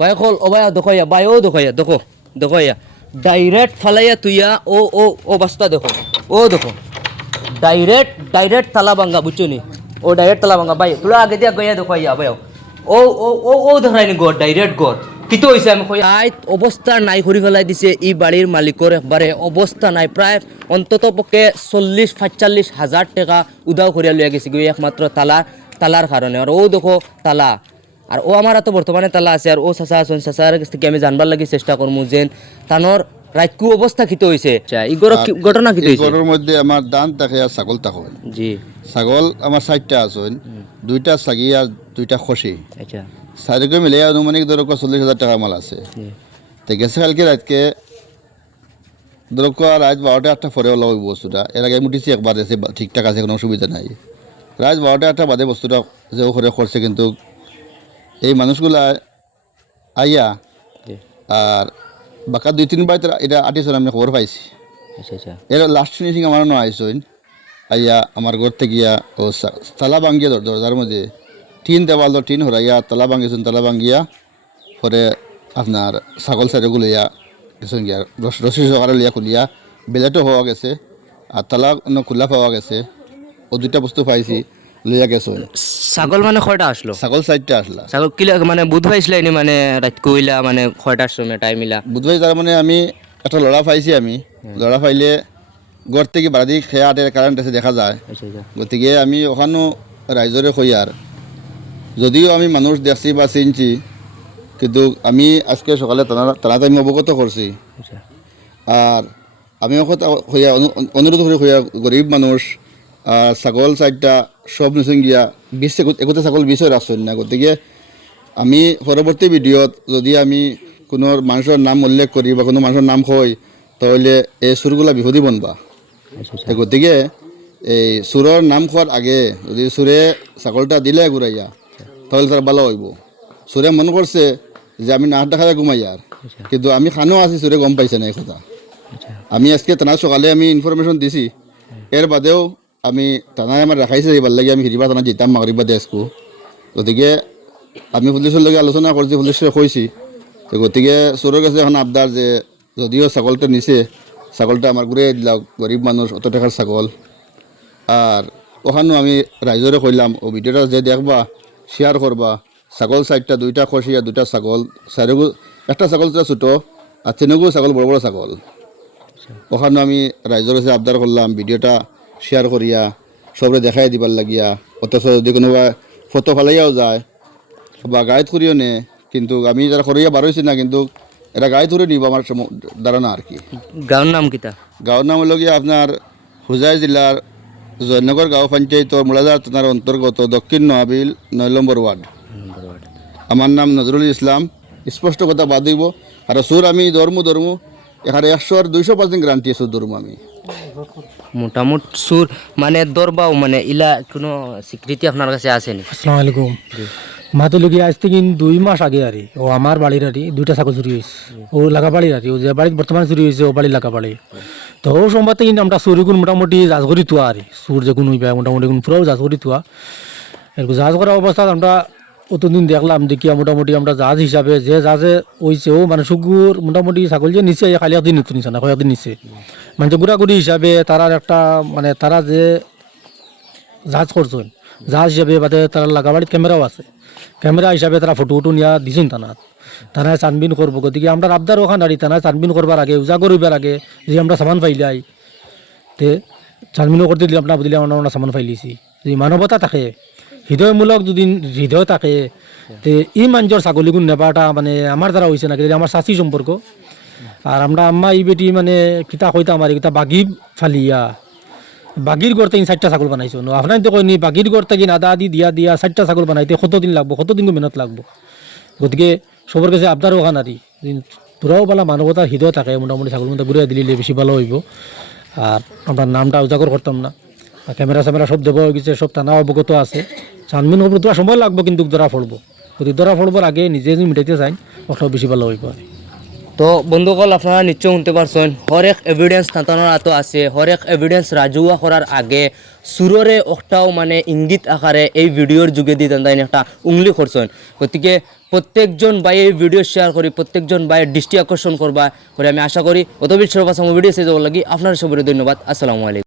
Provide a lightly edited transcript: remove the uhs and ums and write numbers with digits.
By call ও ভাই দেখো ইয়া by ও দেখো ইয়া দেখো ইয়া ডাইরেক্ট ফালাইয়া তুইয়া ও অবস্থা দেখো ও দেখো ডাইরেক্ট তালা ভাঙ্গা বুঝছো নি ও ডাইরেক্ট তালা ভাঙ্গা ভাই তোরা আগে দিয়া গইয়া দেখো ইয়া ভাই ও দেখায়নি গড় ডাইরেক্ট গড় কিতো হয়েছে আমি কই আইত অবস্থা নাই করে ফেলাই দিছে এই বাড়ির মালিকর একবারে অবস্থা নাই প্রায় অন্তত পক্ষে 40-45 হাজার টাকা উদাও করিয়া লইয়া গেছে গিয়ে একমাত্র তালার কারণে আর ও দেখো তালা আর ও আমার তো বর্তমানে তালা আছে আর ও চাচা আছেন চাচার কাছ থেকে আমি জানবার লাগি চেষ্টা করবো যে তানোর রাইকু অবস্থা কিতো হয়েছে ঘটনা কিতো হয়েছে ঘরের মধ্যে আমার দান থাকে আর ছাগল থাকে জি ছাগল আমার 4টা আছে 2টা ছাগি আর 2টা খসি আচ্ছা চারিকে মিলে আনুমানিক ধরো 40,000 টাকা মাল আছে তো গেছে কালকে রাতকে ধরো রাত 12টা 1টা পরে হলো ওই বস্তুটা এর আগে মুটিছি একবার এসে ঠিকঠাক আছে কোনো অসুবিধা নাই রাত 12টা 1টা বাদে বস্তুটা যে ওখানে করছে কিন্তু এই মানুষগুলা আইয়া আর বাকা 2-3 বার এটা আটিছন আমি খবর পাইছি আচ্ছা এর লাস্ট ফিনিশিং আমার ন আইসইন আইয়া আমার ঘর থেকে গিয়া ও তালা ভাঙ্গিয়া দরজার মধ্যে টিন দেওয়াল টিন হরাইয়া তালা ভাঙ্গিয়েছেন তালা ভাঙ্গিয়া পরে আপনার ছাগল সাইডগুলো ইয়া গেছেন গিয়া রশি সহকারে লিয়া খুলিয়া বেলেটও হওয়া গেছে আর তালা খোলা পাওয়া গেছে ও 2টা বস্তু পাইছি লইয়া গেছেন ছাগল মানে কয়টা আসলো ছাগল 4টা আসলা ছাগল কিলা মানে বুধবাই ছিলাইনি মানে রাত কইলা মানে কয়টার সময় টাইমিলা বুধবাই তার মানে আমি একটা লড়া পাইছি আমি লড়া পাইলে ঘর থেকে বাড়ি খেয়া আটের কারেন্ট আছে দেখা যায় গতিকে আমি ওখানেও রাইজরে কই আর যদিও আমি মানুষ দেখছি বা চিনছি কিন্তু আমি আজকে সকালে তাড়াতাড়ি আমি অবগত করছি আর আমি হইয়া অনুরোধ করে হইয়া গরিব মানুষ আর ছাগল 4টা সব নিচুন গিয়া 20 ছাগল 20 রাখছেন না গতিকে আমি পরবর্তী ভিডিওত যদি আমি কোনো মানুষের নাম উল্লেখ করি বা কোনো মানুষের নাম কই তাহলে এই সুরগুলা বিপদী বনবা গতিকে এই সুরের নাম খোয়ার আগে যদি সুরে ছাগলটা দিলে ঘুরাইয়া তাহলে তার ভালো হইব সুরে মনে করছে যে আমি না দেখা ঘুমাইয়ার কিন্তু আমি খানো আছি সুরে গম পাইছে না এই কথা আমি আজকে টানা সকালে আমি ইনফরমেশন দিছি এর বাদেও আমি টানায় আমার রাখাইছে এইবার লাগে আমি হিরিবা টানা যেতাম মাগরিবা দেশকো গতিকে আমি পুলিশের লগে আলোচনা করছি পুলিশে কইছি তো গতিকে চোরের কাছে এখন আবদার যে যদিও ছাগলটা নিছে ছাগলটা আমার ঘুরে দিলাম গরিব মানুষ অত টাকার ছাগল আর ওখানেও আমি রাইজরে কইলাম ও ভিডিওটা যে দেখবা শেয়ার করবা ছাগল 4টা 2টা খসি আর 2টা ছাগল চারিগু একটা ছাগল ছোটো আর 3গু ছাগল বড় বড় ছাগল ওখানেও আমি রাইজর কাছে আবদার করলাম ভিডিওটা শেয়ার করিয়া সবরে দেখাই দিবার লাগিয়া অথচ যদি কোনোবা ফটো ফালাইয়াও যায় বা গায়ে থুরিও নে কিন্তু আমি যারা করিয়া বারোইছি না কিন্তু এটা গায়ে ধরে নিব আমার ধারণা আর কি গাঁওর নাম কিতা গাঁওর নাম হলো গিয়ে আপনার হুজাই জেলার জয়নগর গাঁও পঞ্চায়েতর মুলাদার থানার অন্তর্গত দক্ষিণ নোয়াবিল 9 নম্বর ওয়ার্ড আমার নাম নজরুল ইসলাম স্পষ্ট কথা বাদ দিব আর সুর আমি ধর্ম এখানে 100-200% গ্যারান্টি সুর ধর্ম আমি মোটামুট সুর মানে দরবাও মানে ইলা কোনো স্বীকৃতি আপনার কাছে আসেনি আসসালামু আলাইকুম মাতুলুকি আজ থেকে 2 মাস আগে আরে ও আমার বাড়ির আরে 2টা ছাগল চুরি হয়েছে ও লাগা বাড়ির আরে ও যে বাড়ির বর্তমানে চুরি হয়েছে ও বাড়ির লাগা বাড়ি তো ও সোমবার থেকে আমরা চুরিগুন মোটামুটি জাজ করি তুয়া আরে সুর যে কোনো মোটামুটি পুরাও জাজ করি তুয়া এরকম জাজ করা অবস্থা আমরা অতদিন দেখলাম দেখিয়া মোটামুটি আমরা জাজ হিসাবে যে জাজে হয়েছে ও মানে সুগুর মোটামুটি ছাগল যে নিচে খালি একদিন নিচ্ছে না কয়েকদিন নিচে মানে গুড়াগুড়ি হিসাবে তারার একটা মানে তারা যে জাজ করছেন জাজ হিসাবে বাদে তারা লাগা বাড়ির ক্যামেরাও আছে ক্যামেরা হিসাবে তারা ফটো নিয়ে দিছেন তারা চানবিন করবো গতিকে আমরা আবদার ওখান দাঁড়ি তারা চানবিন করবার আগে উজা করিবার আগে যে আমরা সামান পাইলাই তে চানবিনও করতে দিলে আপনার বুঝলে আমরা সামান পাইলিছি যদি মানবতা থাকে হৃদয়মূলক যদি হৃদয় থাকে তে ই মানুষের ছাগলীগুণ নেবাটা মানে আমার দ্বারা হয়েছে না আমার চাষি সম্পর্ক আর আমরা আম্মা এই বেটি মানে কিতা কইতা আমার কিতা বাগি ফালিয়া বাগির গড় থেকে 4টা ছাগল বানাইছো আপনার তো কইনি বাগির গড় থেকে আদা আদি দিয়া 4টা ছাগল বানাইতে কতদিন লাগবো কতদিন মেহনত লাগবো গতিকে সবার কাছে আবদার ওখান আর তোরাও বলা মানবতার হৃদয় থাকে মোটামুটি ছাগল মধ্যে ঘুরে দিলে বেশি ভালো হইব আর আমরা নামটা উজাগর করতাম না ক্যামেরা স্যামেরা সব দেওয়া হয়ে গেছে সব থানা অবগত আছে চানমিন করবো তোরা সময় লাগবো কিন্তু ধরা পড়বো যদি ধরা পড়বার আগে নিজে যদি মিটাইতে চাই ওটাও বেশি ভালো হইব আর তো বন্ধুসকল আপনারা নিশ্চয় শুনতে পারছেন হরেক এভিডেন্স তাঁতানোর আতো আছে হরেক এভিডেন্স রাজুয়া করার আগে সুররে একটাও মানে ইঙ্গিত আকারে এই ভিডিওর যুগেদি তাই একটা উংলি করছেন গতিকে প্রত্যেকজন ভাই এই ভিডিও শেয়ার করি প্রত্যেকজন ভাইয়ের দৃষ্টি আকর্ষণ করবা করে আমি আশা করি অতবির সর্বাসাম ভিডিও শেষ হওয়ার লাগি আপনার সবাই ধন্যবাদ আসসালামু আলাইকুম।